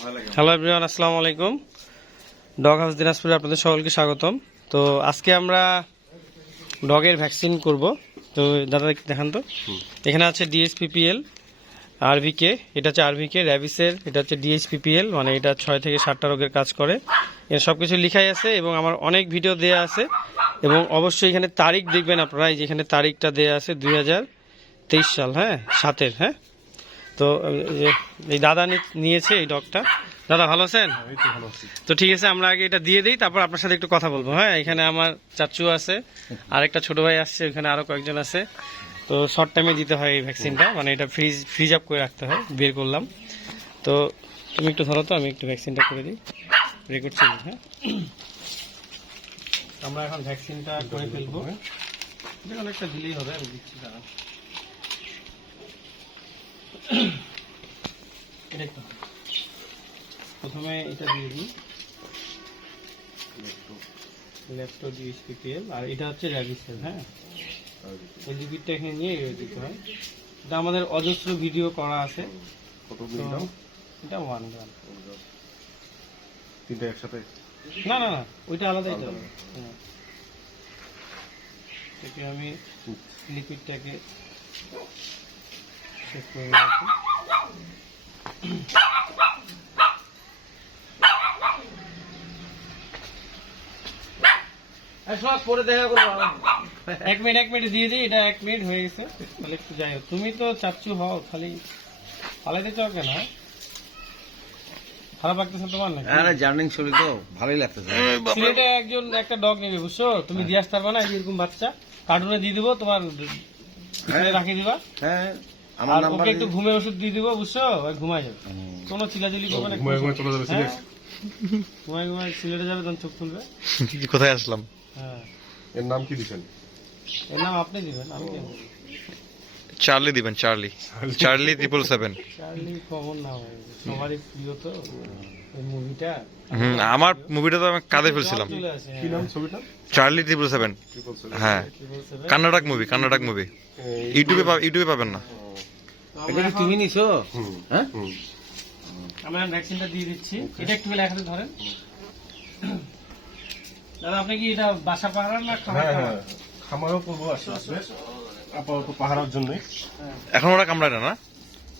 Hello everyone আসসালামু আলাইকুম। Dog house দিনাজপুরে আপনাদের সকলকে স্বাগতম। তো আজকে আমরা ডগের ভ্যাকসিন করব। তো দাদা দেখান তো। এখানে আছে ডিএসপিপিএল আরভিকে এটা হচ্ছে আরভিকে র্যাবিসের এটা হচ্ছে ডিএসপিপিএল মানে এটা ছয় থেকে সাতটা রোগের কাজ করে। এর সব কিছু লিখাই আছে এবং আমার অনেক ভিডিও দেয়া আছে। এবং অবশ্যই এখানে তারিখ দেখবেন আপনারা এই যে এখানে তারিখটা দেয়া আছে দুই হাজার তেইশ সাল হ্যাঁ সাতের হ্যাঁ? তো এই দাদা নিয়েছে এই ডগটা। দাদা ভালো আছেন? তো ঠিক আছে আমরা আগে এটা দিয়ে দিই তারপর আপনার সাথে একটু কথা বলব। হ্যাঁ এখানে আমার চাচু আছে আর একটা ছোট ভাই আসছে ওখানে আরও কয়েকজন আছে। তো শর্ট টাইমে দিতে হয় এই ভ্যাকসিনটা মানে এটা ফ্রিজ ফ্রিজ আপ করে রাখতে হয় বের করলাম। তো তুমি একটু ধরো তো আমি একটু ভ্যাকসিনটা করে দিই। রেকর্ড ছিল হ্যাঁ। আমরা এখন ভ্যাকসিনটা করে ফেলব। এটা অনেকটা দিলেই হবে আমি দিচ্ছি দাঁড়ান এটা একটু প্রথমে এটা দিয়ে দিই। লেফটো ডিএসপিপিএল আর এটা হচ্ছে র্যাবিসেল হ্যাঁ? এই লিপিডটা এখানে নিয়ে দিতে হয়। এটা আমাদের অজস্র ভিডিও করা আছে। কত এটা ওয়ান গ্রাম তিনটা একসাথে? না না না ওইটা আলাদাই তো। হ্যাঁ। আমি লিকুইডটাকে শেষ করে রাখি পরে দেখা করব এক মিনিট এক মিনিট দিয়ে দিই এটা এক মিনিট হয়ে গেছে। তাহলে একটু যাই হোক। তুমি তো চাচ্ছু হও খালি পালাইতে চাও কেন? হ্যাঁ? খারাপ লাগতেছে তোমার নাকি? আরে জার্নিং শরীর তো ভালোই লাগতেছে। সিলেটে একজন একটা ডগ নেবে বুঝছ? তুমি দিয়ে আসতে পারবে না এরকম বাচ্চা। কার্টুনে দিয়ে দিবো তোমার এখানে রাখিয়ে দিবা। হ্যাঁ। আমার নাম্বার ওকে একটু ঘুমের ওষুধ দিয়ে দিবো বুঝছ? আর ঘুমায় যাবে। কোনো চিলাচিলি করবে না ঘুমায় ঘুমায় চলে যাবে হ্যাঁ? সিলেট। ঘুমায় ঘুমায় সিলেটে যাবে তখন চোখ খুলবে। কোথায় আসলাম? হ্যাঁ। এর নাম কি দিছেন এর নাম আপনি দিবেন আমি চার্লি দিবেন Charlie. Charlie. Triple seven Charlie common নাম সবারই প্রিয় তো। মুভিটা হুম আমার মুভিটা তো আমি কাঁদে ফেলছিলাম। কি নাম ছবিটা? চার্লি ট্রিপল সেভেন হ্যাঁ। কর্ণাটক মুভি কর্ণাটক মুভি ইউটিউবে ইউটিউবে পাবেন না। এটা কি তুমি নিছো? হ্যাঁ? হুম। আমরা ভ্যাকসিনটা দিয়ে দিচ্ছি। এটা একটু বেলা একসাথে ধরেন। দাদা আপনি কি এটা বাসা পাহাড় না হ্যাঁ হ্যাঁ খামারও করব আস্তে আস্তে আপাতত পাহারার জন্য এখন ওরা কামড়ায় না না?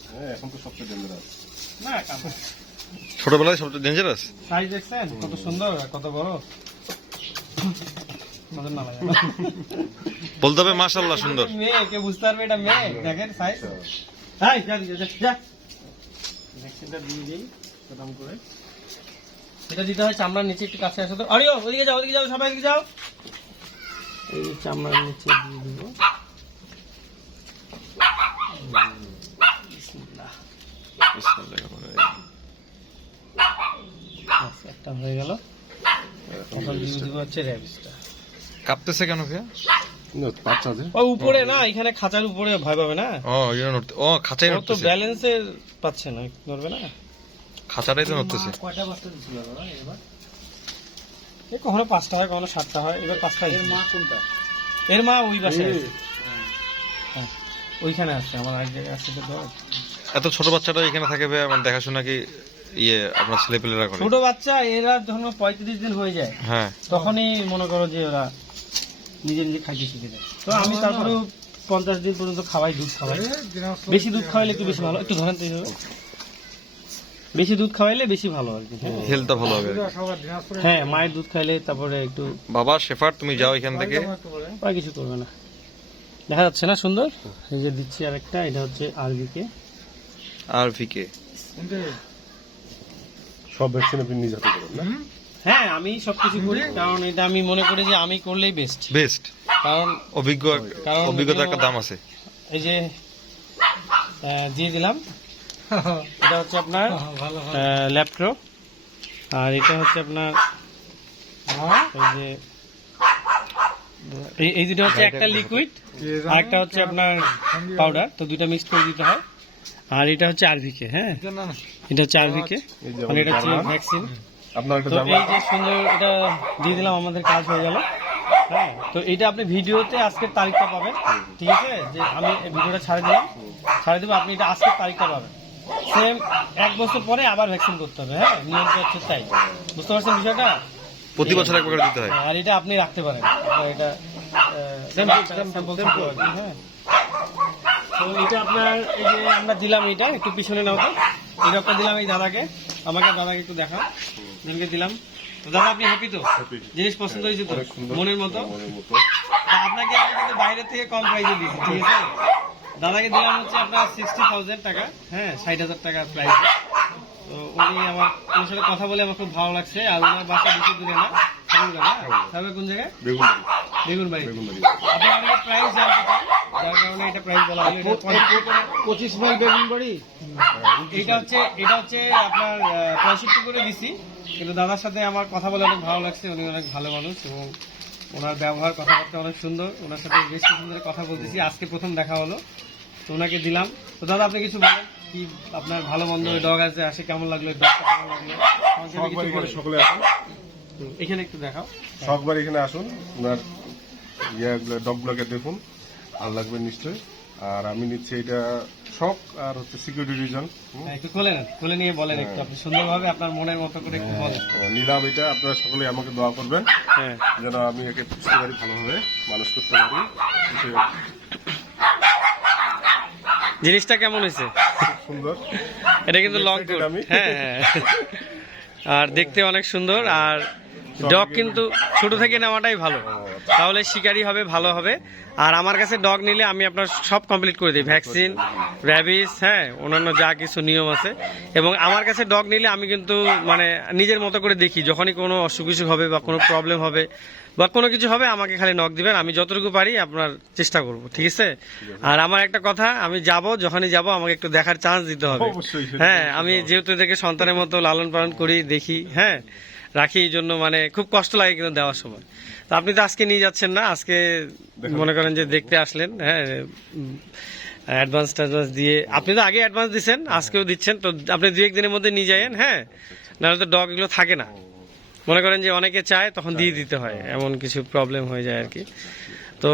হ্যাঁ এখন তো সবচেয়ে ডেঞ্জারাস না ছোটবেলায় সবচেয়ে ডেঞ্জারাস সাইজ দেখছেন? কত সুন্দর আর কত বড়। বলতে হবে মাশাল্লাহ সুন্দর। মেয়ে কে বুঝতে পারবে এটা মেয়ে? দেখেন সাইজ হাই যা যা যা, যা। ভ্যাকসিনটা দিয়ে দিই করে। দিতে হয় চামড়ার নিচে একটু কাছে আসো তো। আরিও ওদিকে যাও ওদিকে যাও সবাই এদিকে যাও। এই চামড়ার নিচে দিয়ে দিব। একটা হয়ে গেল। এখন দিয়ে দিব হচ্ছে র্যাবিসটা। কাঁপতেছে কেন ভাইয়া? ও উপরে না এখানে খাঁচার উপরে ভয় পাবে না? ও জন্য নড়তে- ও খাঁচাই ও তো নড়তেছে। ব্যালেন্সের পাচ্ছে না নড়বে না? খাঁচাটাই তো নড়তেছে। কয়টা বাচ্চা দিছিল বাবা এবার? এ কখনো পাঁচটা হয় কখনো সাতটা হয় এবার পাঁচটা এর মা কোনটা? এর মা ওই আছে। হ্যাঁ, ওইখানে আছে আমার এক জায়গায় আছে তো। এত ছোট বাচ্চাটা এখানে থাকে মানে দেখাশোনা কি ইয়ে আপনার ছেলেপেলেরা করে? ছোট বাচ্চা এরা যখন পঁয়ত্রিশ দিন হয়ে যায়। হ্যাঁ। তখনই মনে করো যে ওরা নিজে নিজে খাইতে শিখে যায়। তো আমি তারপরে পঞ্চাশ দিন পর্যন্ত খাওয়াই দুধ খাওয়াই। বেশি দুধ খাওয়াইলে একটু বেশি ভালো একটু ধরেন তো বেশি দুধ খাওয়াইলে বেশি ভালো আর কি। হ্যাঁ। হেলথটা ভালো হবে হ্যাঁ মায়ের দুধ খাইলে তারপরে একটু বাবা শেফার তুমি যাও এখান থেকে। আর কিছু করবে না। দেখা যাচ্ছে না সুন্দর? এই যে দিচ্ছি আরেকটা এটা হচ্ছে আরবিকে আর ভিকে সব ভ্যাকসিন আপনি নিজে হাতে করেন না? হ্যাঁ আমি সবকিছু করি। কারণ এটা আমি মনে করি যে আমি করলেই বেস্ট বেস্ট কারণ অভিজ্ঞ কারণ অভিজ্ঞতা একটা দাম আছে। এই যে দিয়ে দিলাম। এটা হচ্ছে আপনার ল্যাপটপ আর এটা হচ্ছে আপনার এই যে এই- এই দুটো হচ্ছে একটা লিকুইড আর একটা হচ্ছে আপনার পাউডার তো দুইটা মিক্স করে দিতে হয়। আর এটা হচ্ছে আরভিকে হ্যাঁ? এটা হচ্ছে আরভিকে মানে এটা হচ্ছে ভ্যাকসিন আপনার একটা তো এই যে সুন্দর এটা দিয়ে দিলাম আমাদের কাজ হয়ে গেল। হ্যাঁ তো এটা আপনি ভিডিওতে আজকের তারিখটা পাবেন ঠিক আছে? যে আমি ভিডিওটা ছাড়ে দিলাম। ছাড়ে দেবো আপনি এটা আজকের তারিখটা পাবেন। সেম এক বছর পরে আবার ভ্যাকসিন করতে হবে হ্যাঁ? নিয়মটা হচ্ছে তাই। বুঝতে পারছেন বিষয়টা? প্রতি বছর একবার দিতে হয়। আর এটা আপনি রাখতে পারেন। এটা হ্যাঁ। তো এটা আপনার এই যে আমরা দিলাম এটা একটু পিছনে নাও তো। এই ডগটা দিলাম এই দাদাকে। আমাকে দাদাকে একটু দেখা দিনকে দিলাম। তো দাদা আপনি হ্যাপি তো? জিনিস পছন্দ হয়েছে তো? মনের মতো? তা আপনাকে আমি কিন্তু বাইরে থেকে কম প্রাইসে দিয়েছি ঠিক আছে? দাদাকে দিলাম হচ্ছে আপনার সিক্সটি থাউজেন্ড টাকা। হ্যাঁ ষাট হাজার টাকা প্রাইস তো উনি আমার ওনার সাথে কথা বলে আমার খুব ভালো লাগছে। আর ওনার বাসা বেশি দূরে না কোন জায়গায়? বেগুন বাড়ি আপনি প্রাইস জানতে চান? যার কারণে এটা প্রাইস বলা হলো পঁচিশ মাইল বেগুন বাড়ি? এটা হচ্ছে এটা হচ্ছে আপনার পঁয়ষট্টি করে দিছি। কিন্তু দাদার সাথে আমার কথা বলে অনেক ভালো লাগছে। উনি অনেক ভালো মানুষ এবং ওনার ব্যবহার কথাবার্তা অনেক সুন্দর। ওনার সাথে বেশ কিছু ধরে কথা বলতেছি। আজকে প্রথম দেখা হলো তো ওনাকে দিলাম। তো দাদা আপনি কিছু বলেন? কি আপনার ভালো মন্দ ডগ আছে আসে কেমন লাগল? সকলে আসুন। এখানে একটু দেখাও। সববার এখানে আসুন। ওনার ইয়েগুলো ডগগুলোকে দেখুন। ভালো লাগবে নিশ্চয়ই। আর আমি নিচ্ছি এটা শখ আর হচ্ছে সিকিউরিটি রিজন হ্যাঁ, একটু খুলে নেন খুলে নিয়ে বলেন একটু আপনি সুন্দরভাবে আপনার মনের মতো করে একটু বলেন। নিলাম এটা আপনারা সকলে আমাকে দোয়া করবেন। হ্যাঁ। যেন আমি একে পুষতে পারি ভালোভাবে মানুষ করতে পারি। জিনিসটা কেমন হয়েছে? সুন্দর। এটা কিন্তু লং আমি। হ্যাঁ হ্যাঁ। আর দেখতে অনেক সুন্দর আর ডগ কিন্তু ছোট থেকে নেওয়াটাই ভালো। তাহলে শিকারি হবে ভালো হবে। আর আমার কাছে ডগ নিলে আমি আপনার সব কমপ্লিট করে দিই। ভ্যাকসিন র্যাবিস হ্যাঁ অন্যান্য যা কিছু নিয়ম আছে। এবং আমার কাছে ডগ নিলে আমি কিন্তু মানে নিজের মতো করে দেখি যখনই কোনো অসুখ বিসুখ হবে বা কোনো প্রবলেম হবে বা কোনো কিছু হবে আমাকে খালি নক দিবেন। আমি যতটুকু পারি আপনার চেষ্টা করব ঠিক আছে? আর আমার একটা কথা আমি যাব যখনই যাব আমাকে একটু দেখার চান্স দিতে হবে। হ্যাঁ আমি যেহেতু এদেরকে সন্তানের মতো লালন পালন করি দেখি হ্যাঁ। রাখি এই জন্য মানে খুব কষ্ট লাগে কিন্তু দেওয়ার সময়। তো আপনি তো আজকে নিয়ে যাচ্ছেন না আজকে মনে করেন যে দেখতে আসলেন হ্যাঁ অ্যাডভান্স ট্যাডভান্স দিয়ে। আপনি তো আগে অ্যাডভান্স দিচ্ছেন আজকেও দিচ্ছেন তো আপনি দু একদিনের মধ্যে নিয়ে যায়েন হ্যাঁ। নাহলে তো ডগ এগুলো থাকে না। মনে করেন যে অনেকে চায় তখন দিয়ে দিতে হয় এমন কিছু প্রবলেম হয়ে যায় আর কি। তো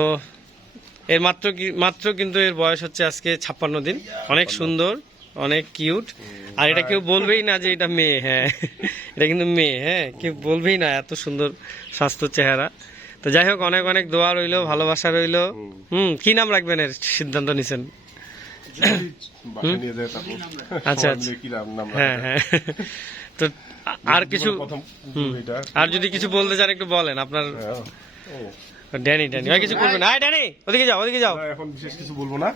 এর মাত্র কি মাত্র কিন্তু এর বয়স হচ্ছে আজকে ছাপ্পান্ন দিন। অনেক সুন্দর অনেক কিউট। আর এটা কেউ বলবেই না যে এটা মেয়ে হ্যাঁ। এটা কিন্তু মেয়ে হ্যাঁ। কেউ বলবেই না এত সুন্দর স্বাস্থ্য চেহারা। তো যাই হোক অনেক অনেক দোয়া রইল ভালোবাসা রইল। হুম কি নাম রাখবেন এর সিদ্ধান্ত নিছেন? আচ্ছা, নাম হ্যাঁ হ্যাঁ। তো আর কিছু আর যদি কিছু বলতে চান একটু বলেন আপনার হ্যাঁ। ড্যানি ড্যানি ভাই কিছু করবে আয় ড্যানি ওদিকে যাও ওদিকে যাও। এখন বিশেষ কিছু বলব না।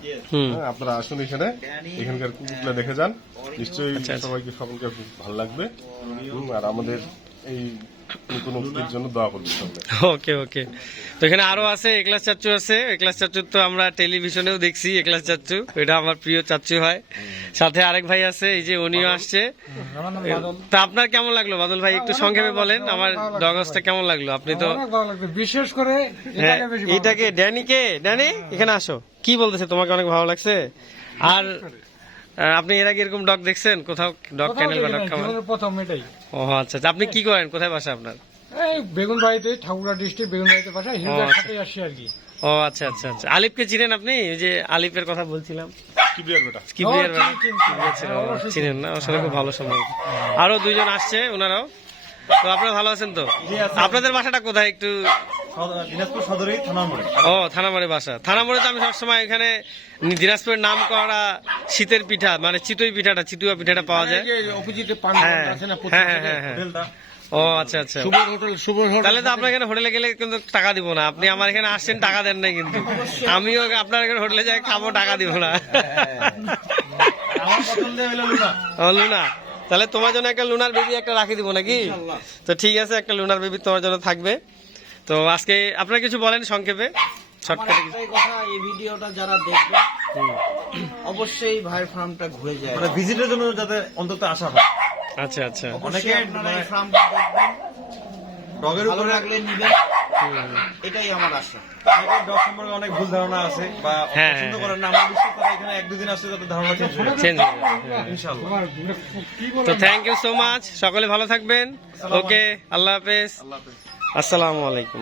হ্যাঁ, আপনারা আসুন এখানে। এখানকার কুকুরগুলো দেখে যান। নিশ্চয়ই আচ্ছা, আচ্ছা। সবাইকে সকলকে খুব ভালো লাগবে। আর আমাদের এই নতুন অতিথির জন্য দোয়া করবে ওকে ওকে। তো এখানে আরও আছে একলাস চাচ্চু আছে। একলাস চাচ্চু তো আমরা টেলিভিশনেও দেখছি একলাস চাচ্চু। এটা আমার প্রিয় চাচ্চু হয়। সাথে আরেক ভাই আছে এই যে উনিও আসছে। তা আপনার কেমন লাগল? বাদল ভাই একটু সংক্ষেপে বলেন আমার ডগসটা কেমন লাগল? আপনি তো অনেক ভালো লাগবে বিশেষ করে হ্যাঁ এটাকে বেশি ভালো ড্যানিকে ড্যানি এখানে আসো। কি বলতেছে? তোমাকে অনেক ভালো লাগছে? আর আপনি এর আগে এরকম ডগ দেখছেন? কোথাও ডগ ক্যানেল বা ডগ খামার প্রথম এটাই। ও আচ্ছা আচ্ছা। আপনি কি করেন? কোথায় বাসা আপনার? এই বেগুন বাড়িতে ঠাকুরা ডিস্ট্রিক্ট বেগুন বাড়িতে পাশে হিন্দুর আচ্ছা। সাথে আসি আর কি। ও আচ্ছা আচ্ছা আচ্ছা। আলিফকে চিনেন আপনি? ওই যে আলিফের কথা বলছিলাম। কি বিয়ার বেটা। কিবরিয়ার অবশ্যই চিনেন না ওর খুব ভালো সম্পর্ক। আরও দুইজন আসছে ওনারাও। তো আপনারা ভালো আছেন তো? আপনাদের বাসাটা কোথায়? একটু দিনাজপুর সদরেই থানার ও থানামারি বাসা। থানামারি তো আমি সবসময় এখানে দিনাজপুরের নাম করা শীতের পিঠা মানে চিতই পিঠাটা চিতুয়া পিঠাটা পাওয়া যায়। অপোজিটে হ্যাঁ হ্যাঁ হ্যাঁ হ্যাঁ। হ্যাঁ ও আচ্ছা আচ্ছা। সুবর হোটেল সুবর হোটেল। তাহলে তো আপনার এখানে হোটেলে গেলে কিন্তু টাকা দিব না। আপনি আমার এখানে আসছেন টাকা দেন না কিন্তু। আমিও আপনার এখানে হোটেলে যাই খাব টাকা দিব না। আমার পছন্দ হলো লুনা। ও লুনা। তাহলে তোমার জন্য একটা লুনার বেবি একটা রাখি দিব নাকি? তো ঠিক আছে একটা লুনার বেবি তোমার জন্য থাকবে। তো আজকে আপনারা কিছু বলেন সংক্ষেপে? শর্টকাটে কথা এই ভিডিওটা যারা দেখবে অবশ্যই ভাইয়ের ফার্মটা ঘুরে যায়। মানে ভিজিটের জন্য যাতে অন্তত আসা হয়। আচ্ছা আচ্ছা। অনেকে মানে- ফার্মটা দেখবেন। ডগের উপরে লাগলে নিবেন। এটাই আমার আশা। অনেকের ডগ সম্পর্কে অনেক ভুল ধারণা আছে বা হ্যাঁ, পছন্দ হ্যাঁ, করেন না আমার বিশ্বাস তারা এখানে এক দুদিন আসলে তাদের ধারণা চেঞ্জ হয়ে হয়ে হ্যাঁ। ইনশাআল্লাহ। বলে তো থ্যাংক ইউ সো মাচ সকলে ভালো থাকবেন। ওকে আল্লাহ হাফেজ। আসসালামু আলাইকুম।